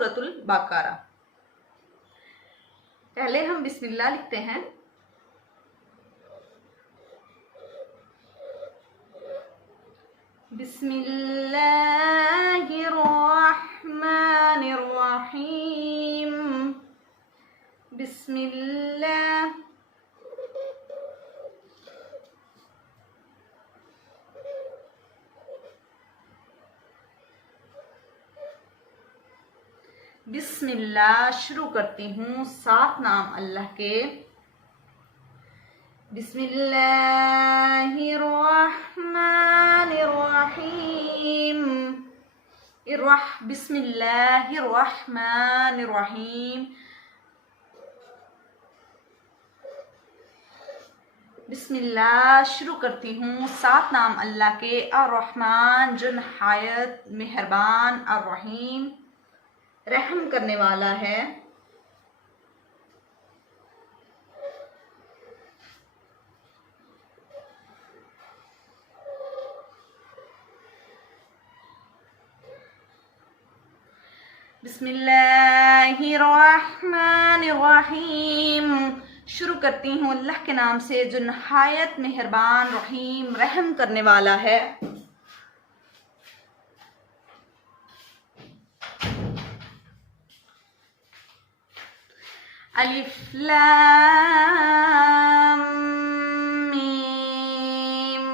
سورۃ البقرہ۔ پہلے ہم بسم اللہ لکھتے ہیں۔ بسم اللہ الرحمن الرحیم۔ بسم اللہ بسم اللہ شروع کرتی ہوں ساتھ نام اللہ کے۔ بسم اللہ الرحمن الرحیم۔ بسم اللہ الرحمن الرحیم۔ بسم اللہ شروع کرتی ہوں ساتھ نام اللہ کے، الرحمن جو نہایت مہربان، الرحیم رحم کرنے والا ہے۔ بسم اللہ الرحمن الرحیم شروع کرتی ہوں اللہ کے نام سے جو نہایت مہربان، رحیم رحم کرنے والا ہے۔ الف لام میم۔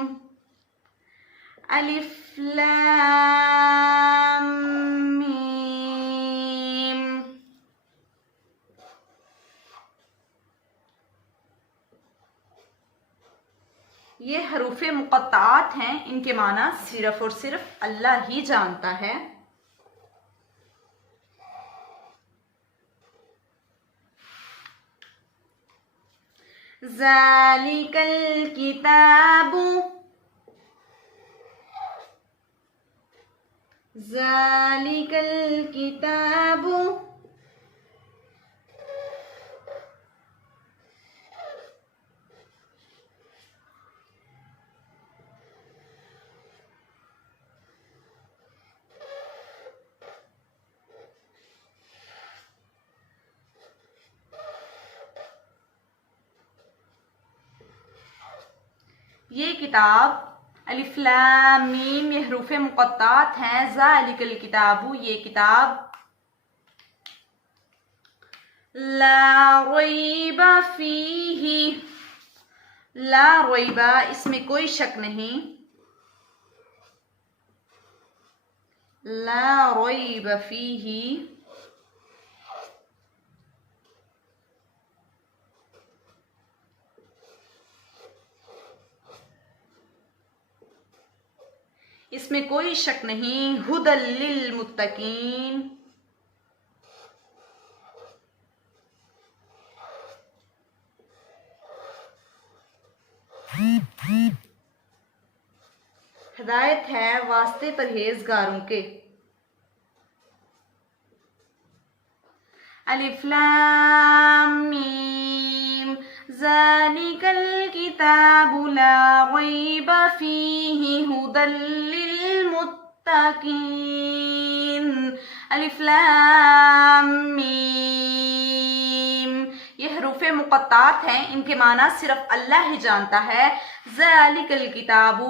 الف لام میم۔ یہ حروف مقطعات ہیں، ان کے معنی صرف اور صرف اللہ ہی جانتا ہے۔ ذالک الکتاب، ذالک الکتاب یہ کتاب، الف لام میم یہ حروف مقطعات ہیں۔ ذالک الکتاب یہ کتاب، لا ریب فیہ، لا ریب اس میں کوئی شک نہیں، لا ریب فیہ اس میں کوئی شک نہیں، ھدی للمتقین ہدایت ہے واسطے پرہیزگاروں کے۔ الف لام میم ذالک الکتاب لا ریب فیہ ھدی للمتقین۔ الف لام میم یہ حروف مقطعات ہیں، ان کے معنی صرف اللہ ہی جانتا ہے۔ ذالک الکتاب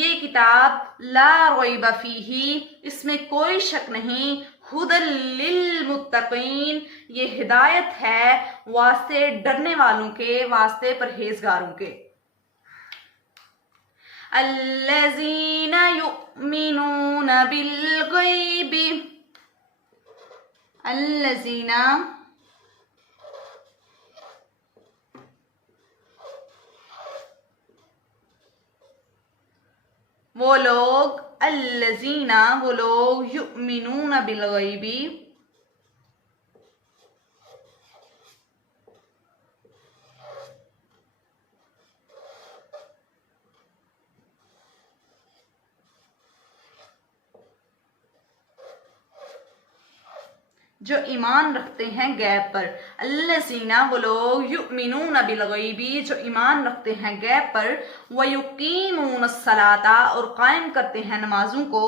یہ کتاب، لا ریب فیہ اس میں کوئی شک نہیں، ھدی للمتقین یہ ہدایت ہے واسطے ڈرنے والوں کے، واسطے پرہیزگاروں کے۔ الذین یؤمنون بالغیب، الذین وہ لوگ، الذین وہ لوگ، یؤمنون بالغیب جو ایمان رکھتے ہیں غیب پر۔ الذین وہ لوگ، یؤمنون بالغیب جو ایمان رکھتے ہیں غیب پر، ویقیمون الصلاۃ اور قائم کرتے ہیں نمازوں کو،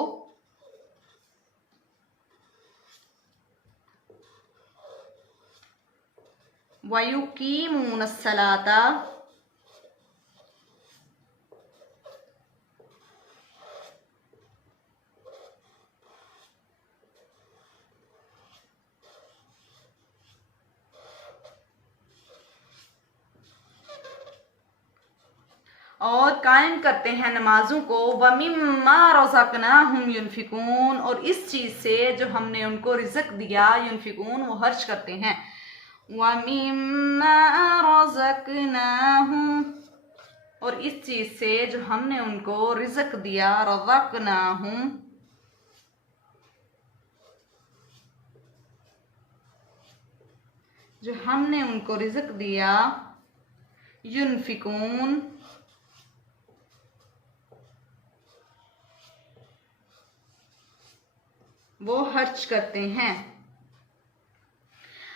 وَيُقِيمُونَ الصَّلَاةَ اور قائم کرتے ہیں نمازوں کو وَمِمَّا رَزَقْنَاهُمْ يُنْفِقُونَ اور اس چیز سے جو ہم نے ان کو رزق دیا ينفقون وہ خرچ کرتے ہیں وَمِمَّا رَزَقْنَاهُمْ اور اس چیز سے جو ہم نے ان کو رزق دیا رَزَقْنَاهُمْ جو ہم نے ان کو رزق دیا ينفقون وہ خرچ کرتے ہیں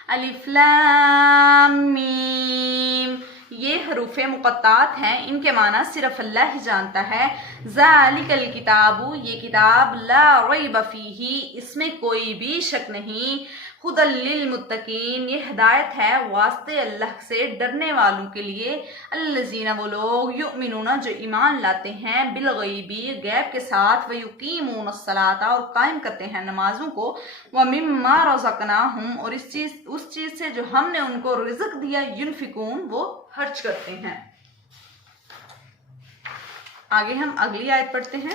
الف لام میم یہ حروف مقطعات ہیں ان کے معنی صرف اللہ ہی جانتا ہے ذالک الکتاب یہ کتاب لا ریب فیہ اس میں کوئی بھی شک نہیں ہدی للمتقین یہ ہدایت ہے واسطے اللہ سے ڈرنے والوں کے لیے الذین وہ لوگ یؤمنون جو ایمان لاتے ہیں بالغیبی غیب کے ساتھ ویقیمون الصلاۃ اور قائم کرتے ہیں نمازوں کو ومما رزقناہم اور اس چیز سے جو ہم نے ان کو رزق دیا ینفقون وہ خرچ کرتے ہیں آگے ہم اگلی آیت پڑھتے ہیں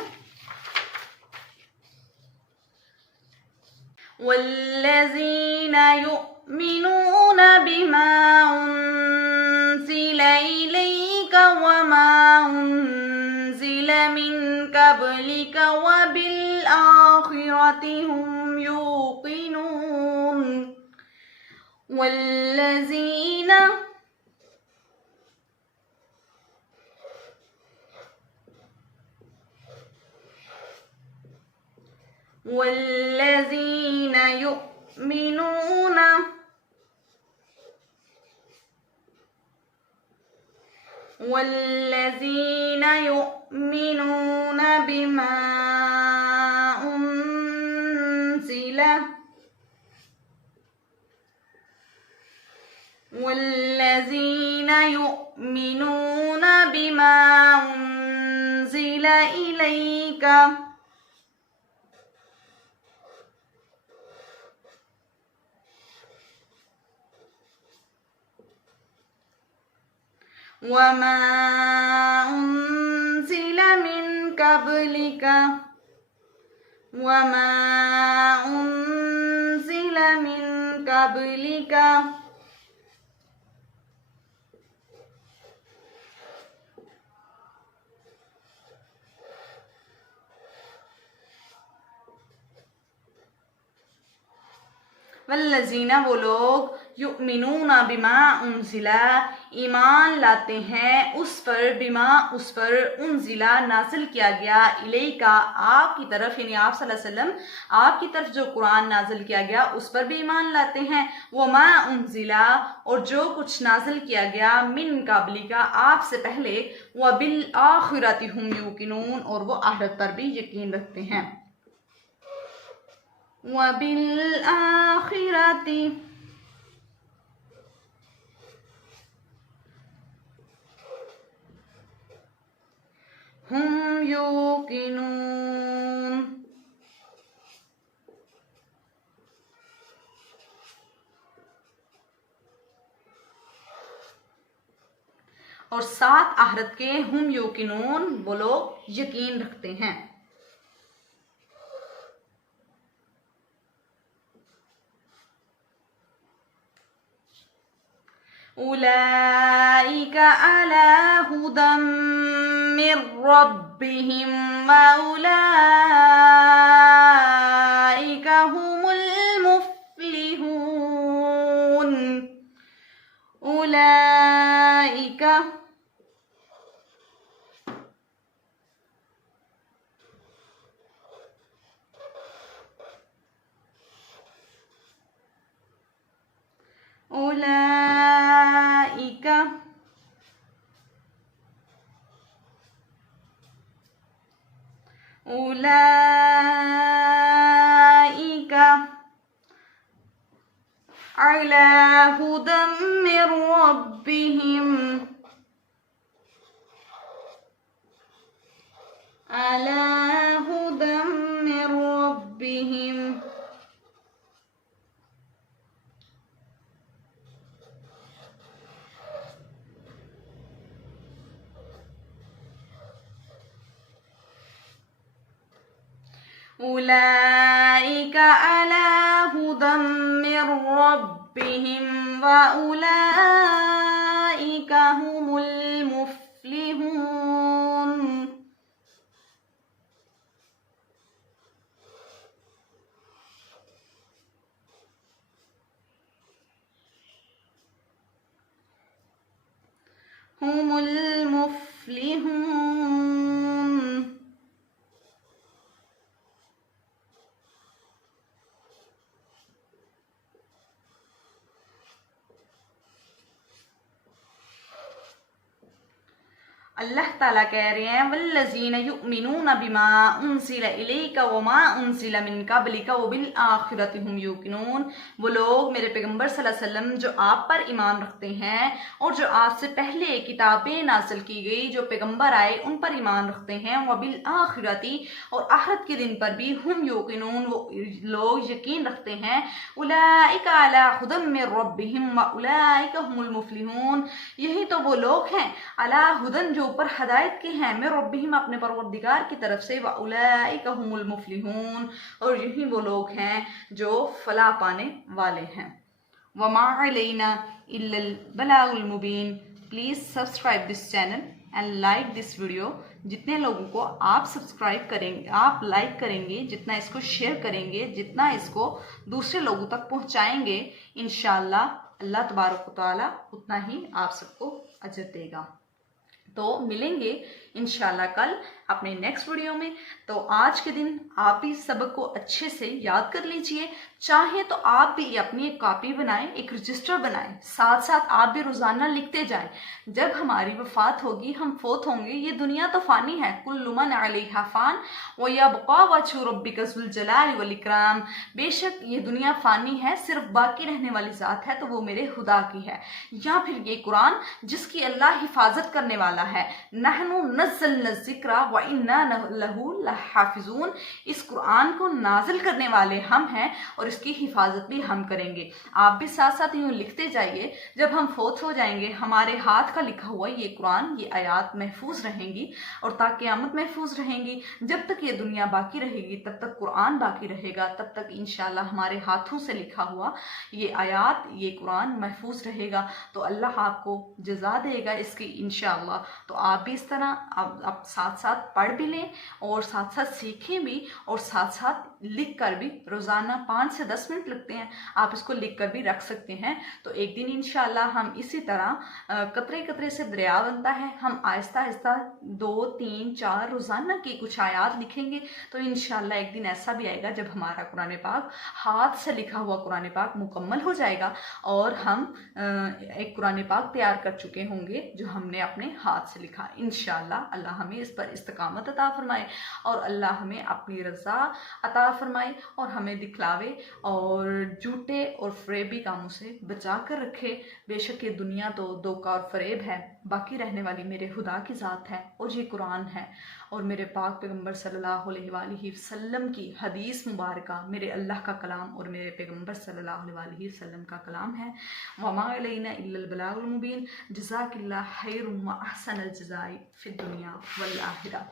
والذین یؤمنون بما انزل الیک وما انزل من قبلک وبالآخرۃ هم یوقنون والذین والذین یؤمنون بما انزل الیک وما انزل من قبلک والذین وہ لوگ یؤمنون بما انزل ایمان لاتے ہیں اس پر بما اس پر انزل نازل کیا گیا الیکا آپ کی طرف یعنی آپ صلی اللہ علیہ وسلم آپ کی طرف جو قرآن نازل کیا گیا اس پر بھی ایمان لاتے ہیں وما انزل اور جو کچھ نازل کیا گیا من قبلک آپ سے پہلے وبالآخرۃ هم یوقنون اور وہ آخرت پر بھی یقین رکھتے ہیں وبالآخرۃ ہم یوقنون اور ساتھ آخرت کے ہم یوقنون وہ لوگ یقین رکھتے ہیں اولئک علی ھدی من ربہم واولئک هم المفلحون اولئک على هدى من ربهم على هدى من ربهم أولئك على هدى من ربهم وأولئك هم المفلحون هم المفلحون اللہ تعالیٰ کہہ رہے ہیں والذین یؤمنون بما انزل الیک وما انزل من قبلک وبالآخرۃ هم یوقنون، وہ لوگ میرے پیغمبر صلی اللہ علیہ وسلم جو آپ پر ایمان رکھتے ہیں اور جو آپ سے پہلے کتابیں نازل کی گئی، جو پیغمبر آئے ان پر ایمان رکھتے ہیں، وبالآخرۃ اور آخرت کے دن پر بھی، ہم یوقنون وہ لوگ یقین رکھتے ہیں، اولئک علی ھدی من ربہم واولئک هم المفلحون، یہی تو وہ لوگ ہیں علی ھدی جو اوپر ہدایت کے ہیں، میں ربہم اپنے پروردگار کی طرف سے، وَأُولَئِكَ هُمُ الْمُفْلِحُونَ اور یہی وہ لوگ ہیں جو فلاح پانے والے ہیں۔ وَمَا عَلَيْنَا إِلَّا الْبَلَاغُ الْمُبِينُ۔ Please subscribe this channel and like this video. جتنے لوگوں کو آپ سبسکرائب کریں گے، آپ لائک کریں گے، جتنا اس کو شیئر کریں گے، جتنا اس کو دوسرے لوگوں تک پہنچائیں گے، انشاءاللہ اللہ تبارک و تعالیٰ اتنا ہی آپ سب کو اجر دے گا۔ تو ملیں گے انشاءاللہ کل اپنے نیکسٹ ویڈیو میں۔ تو آج کے دن آپ بھی سبق کو اچھے سے یاد کر لیجئے، چاہیں تو آپ بھی اپنی ایک کاپی بنائیں، ایک رجسٹر بنائیں، ساتھ ساتھ آپ بھی روزانہ لکھتے جائیں۔ جب ہماری وفات ہوگی، ہم فوت ہوں گے، یہ دنیا تو فانی ہے، کل من علیہا فان ویبقی وجہ ربک ذو الجلال والاکرام، بے شک یہ دنیا فانی ہے، صرف باقی رہنے والی ذات ہے تو وہ میرے خدا کی ہے۔ یا پھر یہ قرآن جس کی اللہ حفاظت کرنے والا ہے، نحن نزلنا الذکر وإنا لہ لحافظون، اس قرآن کو نازل کرنے والے ہم ہیں اور اس کی حفاظت بھی ہم کریں گے۔ آپ بھی ساتھ ساتھ یوں لکھتے جائیے، جب ہم فوت ہو جائیں گے ہمارے ہاتھ کا لکھا ہوا یہ قرآن، یہ آیات محفوظ رہیں گی اور تا قیامت محفوظ رہیں گی۔ جب تک یہ دنیا باقی رہے گی تب تک قرآن باقی رہے گا، تب تک انشاءاللہ ہمارے ہاتھوں سے لکھا ہوا یہ آیات، یہ قرآن محفوظ رہے گا، تو اللہ آپ کو جزا دے گا اس کی انشاءاللہ۔ تو آپ بھی اس طرح اب ساتھ ساتھ پڑھ بھی لیں اور ساتھ ساتھ سیکھیں بھی، اور ساتھ ساتھ لکھ کر بھی، روزانہ 5 سے 10 منٹ لگتے ہیں، آپ اس کو لکھ کر بھی رکھ سکتے ہیں۔ تو ایک دن انشاءاللہ ہم اسی طرح قطرے قطرے سے دریا بنتا ہے، ہم آہستہ آہستہ 2 3 4 روزانہ کی کچھ آیات لکھیں گے، تو انشاءاللہ ایک دن ایسا بھی آئے گا جب ہمارا قرآن پاک، ہاتھ سے لکھا ہوا قرآن پاک مکمل ہو جائے گا اور ہم ایک قرآن پاک تیار کر چکے ہوں گے جو ہم نے اپنے ہاتھ سے لکھا۔ انشاءاللہ اللہ ہمیں اس پر استقامت عطا فرمائے اور اللہ ہمیں اپنی رضا عطا فرمائے اور ہمیں دکھلاوے اور جھوٹے اور فریبی کاموں سے بچا کر رکھے۔ بے شک یہ دنیا تو دھوکہ اور فریب ہے، باقی رہنے والی میرے خدا کی ذات ہے اور یہ قرآن ہے اور میرے پاک پیغمبر صلی اللہ علیہ وآلہ وسلم کی حدیث مبارکہ، میرے اللہ کا کلام اور میرے پیغمبر صلی اللہ علیہ وآلہ وسلم کا کلام ہے۔ وما علینا الا البلاغ المبین۔ جزاک اللہ خیر و احسن الجزاء فی الدنیا والآخرہ۔